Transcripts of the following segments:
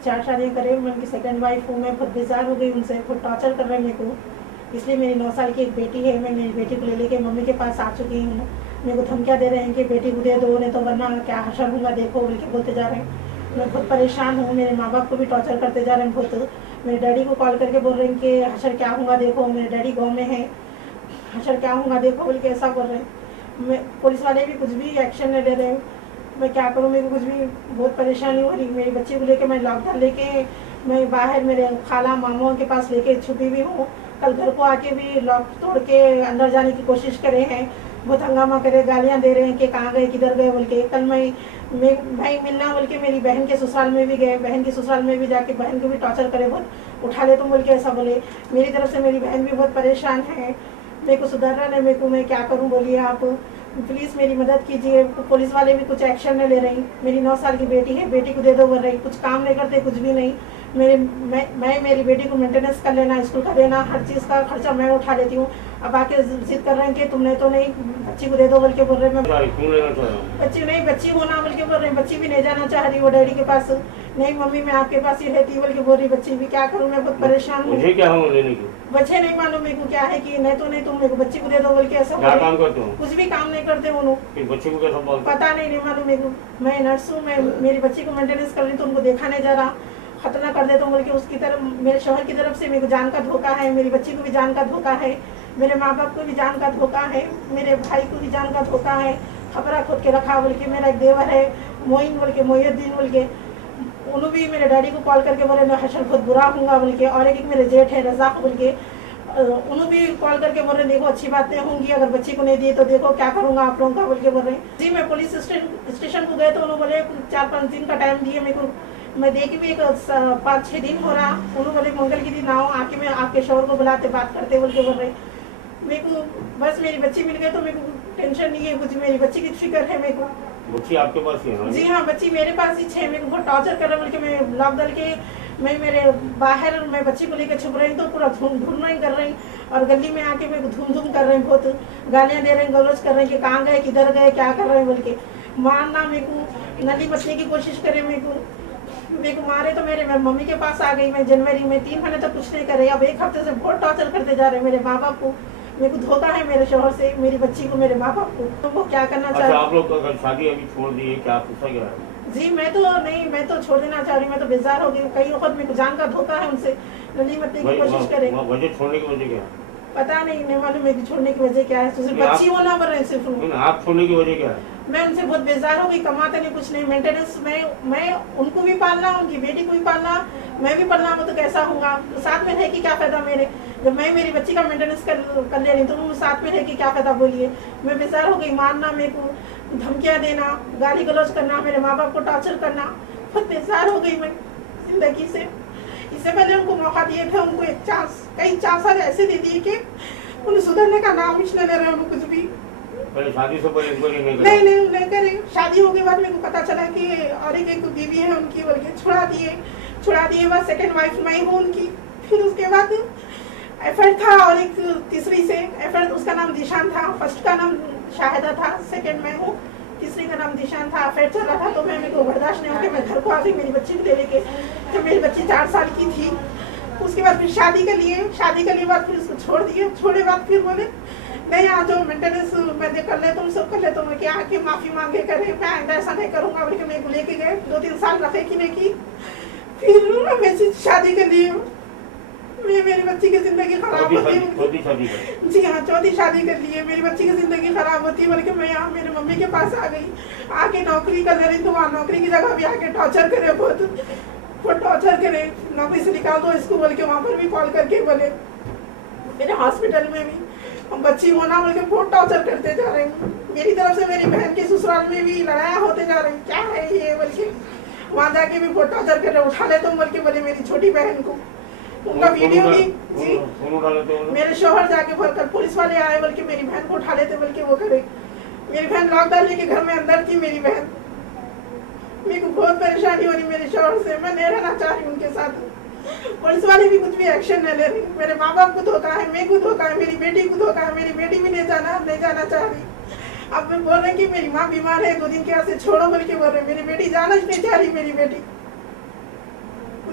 4 शादियाँ करे, मैं उनकी सेकंड वाइफ हूँ। मैं बहुत बेजार हो गई उनसे, बहुत टॉर्चर कर रहे हैं मेरे को। इसलिए मेरी 9 साल की एक बेटी है, मैं मेरी बेटी को ले लेके मम्मी के पास आ चुकी हूँ। मेरे को धमकियाँ दे रहे हैं कि बेटी को दे दो, नहीं तो वरना क्या हशर होगा देखो बोल के बोलते जा रहे हैं। मैं बहुत परेशान हूँ, मेरे माँ बाप को भी टॉर्चर करते जा रहे हैं बहुत। मेरे डैडी को कॉल करके बोल रहे हैं कि हशर क्या होगा देखो, मेरे डैडी गाँव में है, हशर क्या होगा देखो बोल के ऐसा बोल रहे हैं। मैं पुलिस वाले भी कुछ भी एक्शन नहीं ले रहे हैं। मैं क्या करूँ, मेरे को कुछ भी बहुत परेशानी हो रही। मेरी बच्ची को लेके मैं लॉकडाउन लेके मैं बाहर मेरे खाला मामाओं के पास लेके छुपी भी हूँ। कल घर को आके भी लॉक तोड़ के अंदर जाने की कोशिश करे हैं, बहुत हंगामा करे, गालियाँ दे रहे हैं कि कहाँ गए किधर गए बोल के। कल मैं भाई मिलना बोल के मेरी बहन के ससुराल में भी गए, बहन के ससुराल में भी जाके बहन को भी टॉर्चर करे, बहुत उठा ले तुम बोल के ऐसा बोले। मेरी तरफ से मेरी बहन भी बहुत परेशान है, मेरे को सुधरना नहीं, मेरे को मैं क्या करूँ बोलिए आप, प्लीज़ मेरी मदद कीजिए। पुलिस वाले भी कुछ एक्शन नहीं ले रही। मेरी 9 साल की बेटी है, बेटी को दे दो बोल रही, कुछ काम नहीं करते, कुछ भी नहीं। मैं मेरी बेटी को मेंटेनेंस कर लेना, स्कूल का देना, हर चीज़ का खर्चा मैं उठा लेती हूँ। अब आके जिद कर रहे हैं कि तुमने तो नहीं, बच्ची को दे दो बोल के बोल रहे हैं। बच्ची होना बोल के बोल रहे हैं, बच्ची भी नहीं जाना चाह रही वो डैडी के पास। नहीं मम्मी मैं आपके पास ही रहती बोल के बोल रही बच्ची भी। क्या करूँ, मैं बहुत परेशान हूँ। मुझे क्या है लेने की? बच्चे नहीं मालूम मेरे को क्या है कि नहीं तो नहीं तुम मेरे को बच्ची को दे दो बोल के ऐसा। क्या काम करते हो? कुछ भी काम नहीं करते वो लोग। बच्चे को कैसा बोलते? पता नहीं मालूम मेरे को। मैं नर्स हूँ, मैं मेरी बच्ची को मेंटेनेंस कर रही तो उनको देखा नहीं जा रहा, खतना कर देता हूँ बोल के उसकी तरफ, मेरे शोहर की तरफ से मेरे को जान का धोखा है, मेरी बच्ची को भी जान का धोखा है, मेरे माँ बाप को भी जान का धोखा है, मेरे भाई को भी जान का धोखा है। खबरा खोद के रखा बोल के। मेरा एक देवर है मोइन बोल के, मोहिउद्दीन बोल के, उन्होंने भी मेरे डैडी को कॉल करके बोले मैं हशर बहुत बुरा हूँगा बोल के। और एक मेरे जेठ है रजाक बोल के, उन्होंने भी कॉल करके बोल रहे देखो अच्छी बातें होंगी, अगर बच्ची को नहीं दिए तो देखो क्या करूँगा आप लोगों का बोल के बोल रहे हैं। जी मैं पुलिस स्टेशन को गए तो उन्होंने बोले 4-5 दिन का टाइम दिए मेरे को। मैं देखी भी एक 5-6 दिन हो रहा। उन्होंने बोले मंगल के दिन आओ, आके मैं आपके शोहर को बुलाते बात करते बोल के बोल रहे। मेरे को बस मेरी बच्ची मिल गई तो मेरे को टेंशन नहीं है कुछ, मेरी बच्ची की फिक्र है मेरे को। बच्ची आपके पास ही है? जी हाँ, बच्ची मेरे पास ही है। मेरे को बहुत टॉर्चर कर रहे बोल के मैं लॉक डाल के मैं मेरे बाहर मैं बच्ची को लेकर छुप रही तो पूरा ढूंढ कर रही, और गली में आके मेरे को धूम कर रहे हैं, बहुत गालियाँ दे रहे हैं, गलौज कर रहे हैं कि कहाँ गए किधर गए क्या कर रहे हैं बोल के। मारना मेरे को, नली बचने की कोशिश करे मेरे को मारे तो मेरे मैं मम्मी के पास आ गई। मैं जनवरी में 3 महीने तक कुछ नहीं करे, अब 1 हफ्ते से बहुत टॉर्चर करते जा रहे हैं मेरे माँ बाप को। मेरे को धोखा है मेरे शोहर से, मेरी बच्ची को, मेरे माँ बाप को। तो वो क्या करना चाह रहे? आप लोग अगर शादी अभी छोड़ दी है क्या पूछा गया है? जी मैं तो नहीं, मैं तो छोड़ देना चाह रही, मैं तो बेजार हो गई। कई वक्त मेरे को जान का धोखा है उनसे, नली मरने की कोशिश करे। वजह छोड़ने की वजह क्या? पता नहीं मालूम मेरी छोड़ने की वजह क्या है। तो सिर्फ बच्ची होना पर है सिर्फ। आप छोड़ने की वजह क्या है? मैं उनसे बहुत बेजार हो गई, कमाते नहीं कुछ नहीं, मेंटेनेंस मैं उनको भी पालना, उनकी बेटी को भी पालना, मैं भी पालना हो तो कैसा होगा? साथ में रह के क्या फायदा मेरे, जब मैं मेरी बच्ची का मेंटेनेंस कर ले रही तो वो साथ में रह के क्या फायदा बोलिए। मैं बेजार हो गई, मारना मेरे को, धमकियाँ देना, गाली गलौज करना, मेरे माँ बाप को टॉर्चर करना, बहुत बेजार हो गई मैं जिंदगी से। इससे पहले उनको मौका दिए थे, उनको एक चांस, कई चांस ऐसे दे दिए कि उन्हें सुधरने का नाम ही नहीं ले रहे कुछ भी। पहले शादी से पहले नहीं करे। शादी होने के बाद मेरे को पता चला कि और एक बीवी है उनकी बोल के छुड़ा दिए बाद सेकंड वाइफ मैं हूँ उनकी। फिर उसके बाद एफर्ट था और एक तीसरी से एफर्ट, उसका नाम दिशान था, फर्स्ट का नाम शाहिदा था, सेकंड मैं हूँ, तीसरी का नाम दिशान था। अफेयर चल रहा था तो मेरे को बर्दाश्त नहीं होकर मैं घर को आ गई मेरी बच्ची को ले लेके। जब मेरी बच्ची 4 साल की थी उसके बाद फिर शादी के लिए बाद फिर उसको छोड़ दिए। छोड़े बाद फिर बोले नहीं आ जाओ मेंटेनेंस मैं कर ले, तुम सब कर ले, तो मैं क्या आके माफी मांगे करे, मैं आइंदा ऐसा नहीं करूंगा बोल के मेरे को लेके गए। 2-3 साल रखे की नहीं की। फिर मैं शादी के लिए मेरी बच्ची की जिंदगी खराब होती। जी हाँ, चौथी शादी कर लिए, मेरी बच्ची की जिंदगी खराब होती बोल के मैं यहाँ मेरे मम्मी के पास आ गई। आके नौकरी कर ले रही तो वहाँ नौकरी की जगह भी आके टॉर्चर करे, बहुत टॉर्चर करे, नौकरी से निकाल दो इसको बोल के। वहाँ पर भी कॉल करके बोले, मेरे हॉस्पिटल में भी बच्ची होना बोल के बहुत टॉर्चर करते जा रहे हैं। मेरी तरफ से मेरी बहन के ससुराल में भी लड़ाया होते जा रही, क्या है ये बोल के। वहाँ जाके भी बहुत टॉर्चर कर रहे, उठा ले तुम बोल के बोले मेरी छोटी बहन को। उनका वीडियो भी जी मेरे शोहर जाके बोलकर पुलिस वाले आए बोल के मेरी बहन को उठा लेते बोल के वो करे। मेरी बहन लॉकडाउन लेके घर में अंदर थी मेरी बहन। मेरे को बहुत परेशानी हो रही मेरे शोहर से, मैं नहीं रहना चाह रही उनके साथ। पुलिस वाले भी कुछ भी एक्शन नहीं ले रही। मेरे माँ बाप को धोखा है, मेरे को धोखा है, मेरी बेटी को धोखा है, मेरी बेटी भी नहीं जाना चाह रही। अब मैं बोल रही कि मेरी माँ बीमार है, 2 दिन के यहाँ से छोड़ो बोल के बोल रहे, मेरी बेटी जाना नहीं चाह रही मेरी बेटी।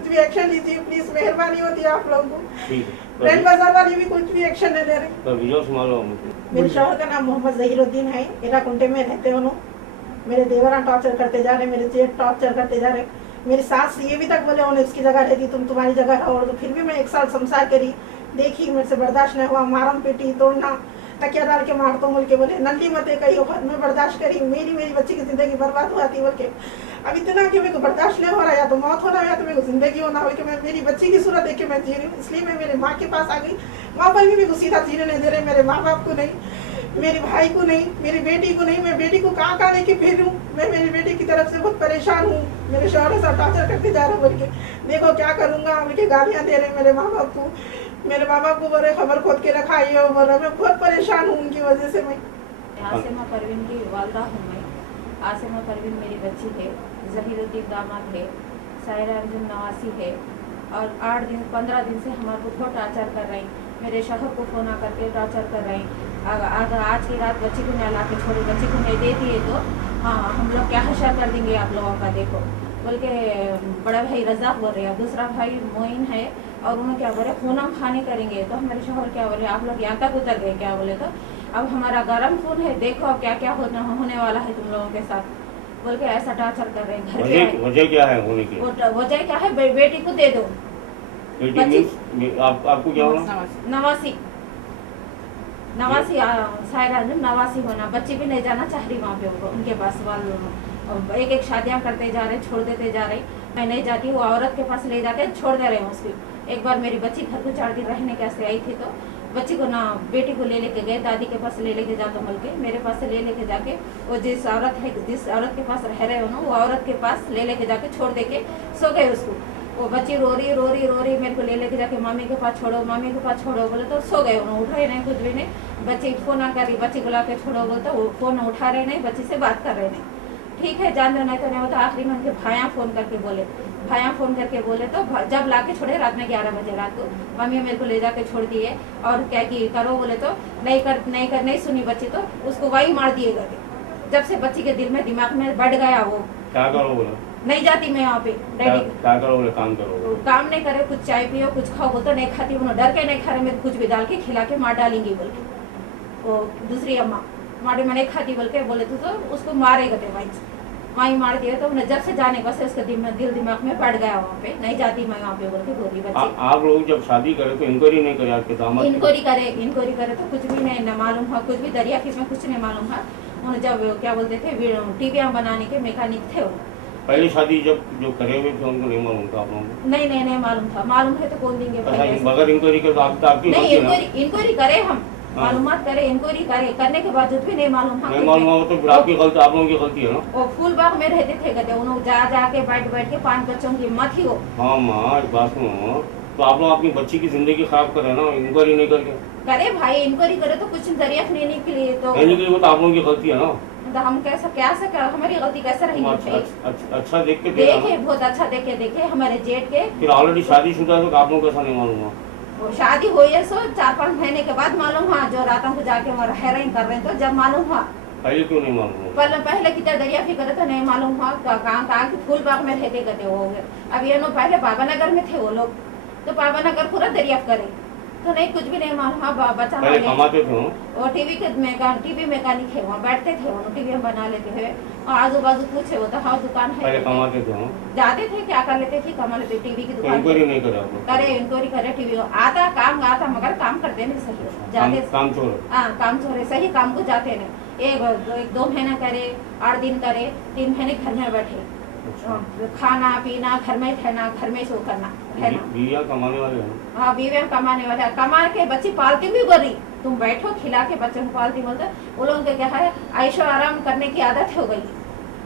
कुछ भी एक्शन लीजिए प्लीज, मेहरबानी होती है आप लोगों को। ठीक रेड है बाजार वाली भी कुछ भी एक्शन नहीं ले रहे। तो वीडियो संभालो मुझे। मेरे शौहर का नाम मोहम्मद जहीरुद्दीन है, एराकुंटे में रहते हैं उन्होंने। मेरे देवरा टॉर्चर करते जा रहे, मेरे जेठ टॉर्चर करते जा रहे। मेरी सास ये भी तक बोले उन्हें उसकी जगह रहती, तुम तुम्हारी जगह रहो। तो फिर भी मैं 1 साल संसार करी, देखी, मेरे से बर्दाश्त नहीं हुआ। मारम पीटी, तोड़ना, तकिया डाल के मार तो बोल के बोले नल्ली मत कही वक्त मैं बर्दाश्त करी, मेरी बच्ची की जिंदगी बर्बाद हुआ थी बोल के। अब इतना कि मेरे को बर्दाश्त नहीं हो रहा, या तो मौत होना या तो मेरे को जिंदगी होना बोल के मैं मेरी बच्ची की सूरत देख के मैं जी रही हूँ। इसलिए मैं मेरे माँ के पास आ गई। वहाँ पर भी मेरे को सीधा जीने नहीं दे रहे, मेरे माँ बाप को नहीं, मेरे भाई को नहीं, मेरी बेटी को नहीं। मैं बेटी को कहाँ लेके फिरूं? मैं मेरी बेटी की तरफ से बहुत परेशान हूँ। मेरे शौहर से टॉर्चर करके जा रहे बोल के, देखो क्या करूँगा बोल के गालियाँ दे रहे मेरे माँ बाप को। मेरे माँ बाप को बोले खबर खोद के रखा, ये वो बोला। मैं बहुत परेशान हूँ उनकी वजह से। मैं आसिमा परवीन की वालदा हूँ मैं। आसिमा परवीन मेरी बच्ची है, जहीरुद्दीन दामाद है, सायरा अंजुम नवासी है। और 15 दिन से हमारे को बहुत टॉर्चर कर रहे हैं। मेरे शौहर को फ़ोन करके टॉर्चर कर रहे हैं। अगर आज की रात बच्ची को नहीं ला के छोड़ी, बच्ची को नहीं दे दिए तो हाँ हम लोग क्या हशर कर देंगे आप लोगों का, देखो बोल के बड़ा भाई रज़ाक बोल रहे हैं। दूसरा भाई मोइन है और उन्होंने क्या बोले खून हम खाने करेंगे। तो हमारे शौहर क्या बोले आप लोग यहाँ तक उतर गए क्या बोले। तो अब हमारा गर्म खून है, देखो अब क्या क्या होने वाला है तुम लोगों के साथ बोल के ऐसा टॉर्चर कर रहे हैं। घर पे वजह क्या है होने की? वजह क्या है, बेटी को दे दो। बेटी मीन्स आपको क्या होना? नवासी सायरा नवासी होना। बच्ची भी नहीं जाना चाह रही वहाँ पे उनके पास। वाल एक शादियाँ करते जा रहे, छोड़ देते जा रहे। मैं नहीं जाती, वो औरत के पास ले जाके छोड़ दे रहे हैं उसको। एक बार मेरी बच्ची घर को 4 दिन रहने कैसे आई थी, तो बच्ची को ना बेटी को ले लेके गए, दादी के पास ले लेके जाता बोल के, मेरे पास से ले लेके जाके वो जिस औरत के पास रह रहे हो ना, वो औरत के पास ले लेके जाके छोड़ दे के सो गए उसको। वो बच्ची रो रही मेरे को ले लेके जाके मामी के पास छोड़ो बोले तो सो गए। उन्होंने उठाए नहीं, कुछ भी नहीं। बच्ची फोन ना करी, बच्ची को ला के छोड़ो बोले तो वो फोन उठा रहे नहीं, बच्ची से बात कर रहे नहीं। ठीक है जान दो, नहीं तो नहीं होता। आखिरी में उनके भाया फोन करके बोले तो जब ला के छोड़े रात में 11 बजे रात को, मम्मी मेरे को ले जाके छोड़ दिए और क्या की करो बोले तो नहीं सुनी बच्ची, तो उसको वही मार दिए गए। जब से बच्ची के दिल में दिमाग में बढ़ गया वो क्या करो बोला, नहीं जाती मैं वहाँ पे। डैडी क्या करो बोले, काम करो, काम नहीं करे, कुछ चाय पियो कुछ खाओ बोलते नहीं खाती। उन्होंने डर के नहीं खा रहे, मेरे कुछ भी डाल के खिला के मार डालेंगी बोल के। वो दूसरी अम्मा मारे मैं नहीं खाती बोल के बोले तो उसको मारेगा थे वहीं मार दिया। तो उन्हें जब से जाने का उसका दिल दिमाग में बढ़ गया, वहाँ पे नहीं जाती मैं वहाँ पे बोल के बोली बच्ची। आप लोग जब शादी करे तो इंक्वायरी नहीं करे आपके दामाद? इंक्वायरी करे तो कुछ भी नहीं मालूम है, कुछ भी दरिया किस में कुछ नहीं मालूम है। उन्हें जब क्या बोलते थे टीवियाँ बनाने के मैकेनिक थे वो। पहले शादी जब जो करे हुए थे उनको नहीं मालूम था आप लोगों को? नहीं मालूम था। मालूम है तो कौन देंगे? बगैर इंक्वायरी के तो आपकी नहीं इंक्वायरी करे हम, मालूमात करे, इंक्वायरी करे, करने के बावजूद भी नहीं मालूम। नहीं मालूम हो तो फिर आपकी गलती, आप लोगों की गलती है ना। वो फूलबाग में रहते थे कहते उन्होंने जा के बैठ के 5 बच्चों की मत ही हो। हाँ माँ एक बात सुनो, तो आप लोग अपनी बच्ची की जिंदगी खराब कर रहे हैं ना इंक्वायरी नहीं करके। करे भाई इंक्वायरी करे तो कुछ दरिया लेने के लिए तो आप लोगों की गलती है ना। तो हम कैसा हमारी गलती कैसे रहेगी? अच्छा देख के देखे, बहुत अच्छा देखे हमारे जेठ के। फिर ऑलरेडी शादीशुदा है तो आप लोगों को कैसा नहीं मालूम है? वो शादी हुई है सो 4-5 महीने के बाद मालूम हुआ, जो रातों को जाके वहाँ हेरोइन कर रहे हैं तो जब मालूम हुआ। पहले क्यों नहीं मालूम? पहले कितना दरिया फिक्र तो नहीं मालूम हुआ। कहाँ की फूलबाग में रहते कहते हो गए। अब ये नो पहले बाबानगर में थे वो लोग, तो बाबानगर पूरा दरिया करे तो नहीं कुछ भी नहीं मालूम। हाँ बच्चा कमाते थे वो टीवी मैकेनिक है, वहाँ बैठते थे वो टीवी में बना लेते थे और आजू बाजू पूछे वो तो हाँ दुकान है। पहले कमाते थे जाते थे क्या कर लेते थे, कमा लेते टीवी की दुकान। इंक्वायरी करे टीवी आता काम आता मगर काम करते नहीं सही, जाते काम चोर है, सही काम को जाते नहीं। 1-2 महीना करे, 8 दिन करे, 3 महीने घर में बैठे, खाना पीना घर में रहना, घर में सो करना रहना। बीवियां कमाने वाले हैं। हाँ बीवियां कमाने वाले, कमा के बच्ची पालती भी बोली तुम बैठो खिला के बच्चों को पालती बोलते। वो लोगों को क्या है ऐशो आराम करने की आदत हो गई।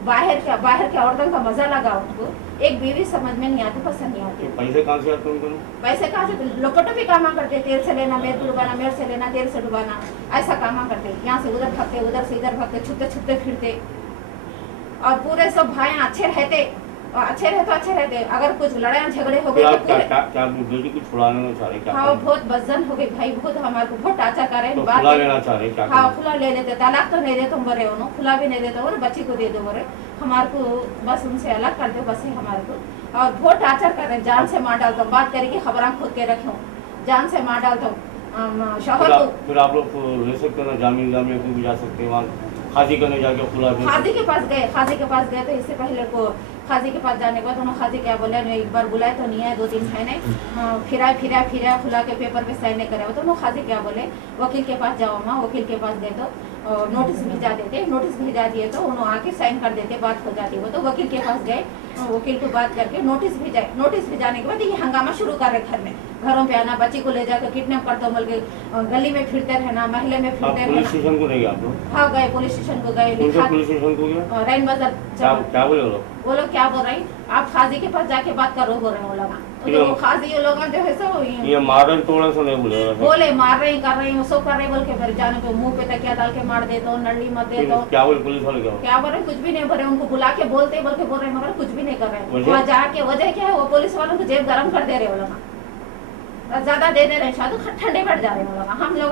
बाहर के औरतों का मजा लगा उनको। एक बीवी समझ में नहीं आती, पसंद नहीं आती। पैसे कहाँ से आते उनको? पैसे कहाँ से? लोकटो भी कामा करते, तेल से लेना मेरे को डुबाना, मेरे से लेना तेल से डुबाना, ऐसा कामा करते। यहाँ से उधर भागते, उधर से इधर भागते, छुपते फिरते। और पूरे सब भाई अच्छे रहते, अच्छे रहते। अगर कुछ लड़ाई झगड़े हो गए तो क्या बेटी को छुड़ाने में चाह रहे? क्या हाँ बहुत बदजन हो गई भाई, बहुत हमारे को बहुत टाचा कर रहे हैं। खुला लेना चाह रहे क्या? हाँ खुला ले लेते, तलाक तो नहीं देते बोले उन्होंने, खुला भी नहीं देते और बच्ची को दे दो बोले। हमारे को बस उनसे अलग कर दो, बस ही हमारे को और बहुत टार्चर कर रहे हैं, जान से मार डालता हूँ, बात करेगी खबर खुद के रखे हूँ, जान से मार डालता हूँ शोहर को। फिर आप लोग ले सकते हो ना, जामीन लेके भी जा सकते हैं वहाँ खाजी करने जाके खुला दे। खाजी के पास गए, खाजी के पास गए तो इससे पहले को खाजी के पास जाने के बाद उन्होंने खाजी क्या बोले, मैं एक बार बुलाए तो नहीं आए, 2-3 महीने फिरा खुला के पेपर पे साइन नहीं करे हो, तो वो खाजी क्या बोले, वकील के पास जाओ माँ। वकील के पास गए तो नोटिस भिजा देते, नोटिस भिजा दिए तो उन्होंने आके साइन कर देते, बात हो जाती वो। तो वकील के पास गए, वकील को बात करके नोटिस भिजाए, नोटिस भिजाने के बाद ये हंगामा शुरू कर रहे घर में, घरों पे आना, बच्ची को ले जाकर किडनैप करते हो, बल्कि गली में फिरते रहना, महल्ले में फिरते पुलिस रहना। स्टेशन को नहीं आप लोग? हाँ गए, पुलिस स्टेशन को गए, लिखा पुलिस स्टेशन को गया, रैन बाजार। क्या बोले वो लोग क्या बोल रहे हैं, आप खाजी के पास जाके बात करो बोल रहे हैं वो लोग। तो वो खाजी ये लोग जो है सो ये मारन तोड़न से नहीं बोले मार रहे कर रहे हैं, सब कर रहे बोल के फिर जाने पे मुंह पे तकिया डाल के मार देता हूँ, नली मत देता हूँ। क्या बोले पुलिस वाले? क्या बोल रहे, कुछ भी नहीं बोल रहे, उनको बुला के बोलते बोल के बोल रहे मगर कुछ भी नहीं कर रहे। वजह? वहाँ जाके वजह क्या है, वो पुलिस वालों को जेब गरम कर दे रहे वो लोग, ज्यादा दे दे रहे, शायद ठंडे बैठ जा रहे वो लोग। हम लोग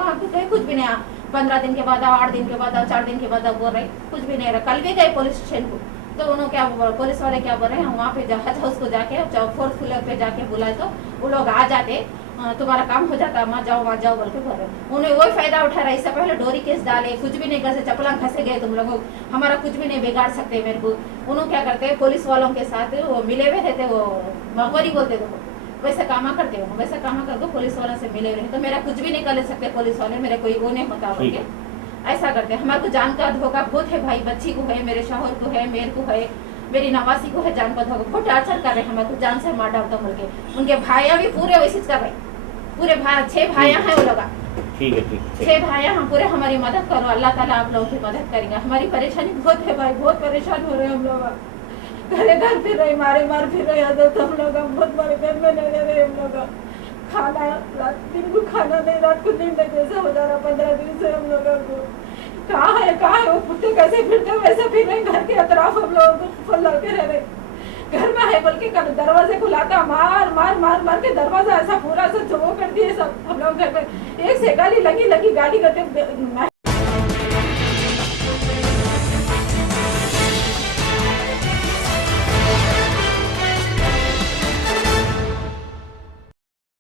कुछ भी नहीं, 15 दिन के बाद, 8 दिन के बाद, 4 दिन के बाद बोल रहे कुछ भी नहीं रहा। कल भी गए पुलिस स्टेशन को, तो उन्होंने क्या, पुलिस वाले क्या बोल रहे हैं, हम वहाँ पे हज हाउस को जाके 4th फ्लोर पे जाके बुलाए तो वो लोग आ जाते, तुम्हारा काम हो जाता, वहाँ जाओ बोल के बोल रहे। उन्हें वही फायदा उठा रहा है, इससे पहले डोरी केस डाले, कुछ भी नहीं कर, चपला घसे गए, तुम लोग हमारा कुछ भी नहीं बिगाड़ सकते मेरे को। उन्होंने क्या करते, पुलिस वालों के साथ वो मिले हुए रहते, वो मगवरी बोलते थे, वैसे कामा करते हो, वैसे कामा करके पुलिस वालों से मिले हुए, तो मेरा कुछ भी नहीं कर सकते पुलिस वाले, मेरे कोई वो नहीं होता बोल के ऐसा करते। हमारे को जान का धोखा बहुत है भाई, बच्ची को है, मेरे शौहर को है, मेरे को है, मेरी नवासी को है, जान का धोखा, बहुत टार्चर कर रहे हैं, हमारे को जान से मार डालता बोल के। उनके भाइया भी पूरे वैसे कर रहे, पूरे भाई 6 भाइया हैं वो लोग। ठीक है, 6 भाइया हम पूरे, हमारी मदद करो, अल्लाह ताला आप लोगों की मदद करेंगे। हमारी परेशानी बहुत है भाई, बहुत परेशान हो रहे हैं हम लोग, घर फिर रहे, मार फिर रहे हम लोग, बहुत बड़े घर में नहीं रह रहे हम लोग। खाना दिन को खाना नहीं, रात को नींद जैसा हो जा रहा 15 दिन से हम लोगों को। कहाँ है वो कुत्ते कैसे फिरते वैसे फिर रहे, घर के अतराफ हम लोगों को फल के रह रहे। घर में है बोल के दरवाजे को लाता मार के दरवाजा ऐसा पूरा सा जो कर दिए सब हम लोग घर में। एक से गाली लगी गाली करते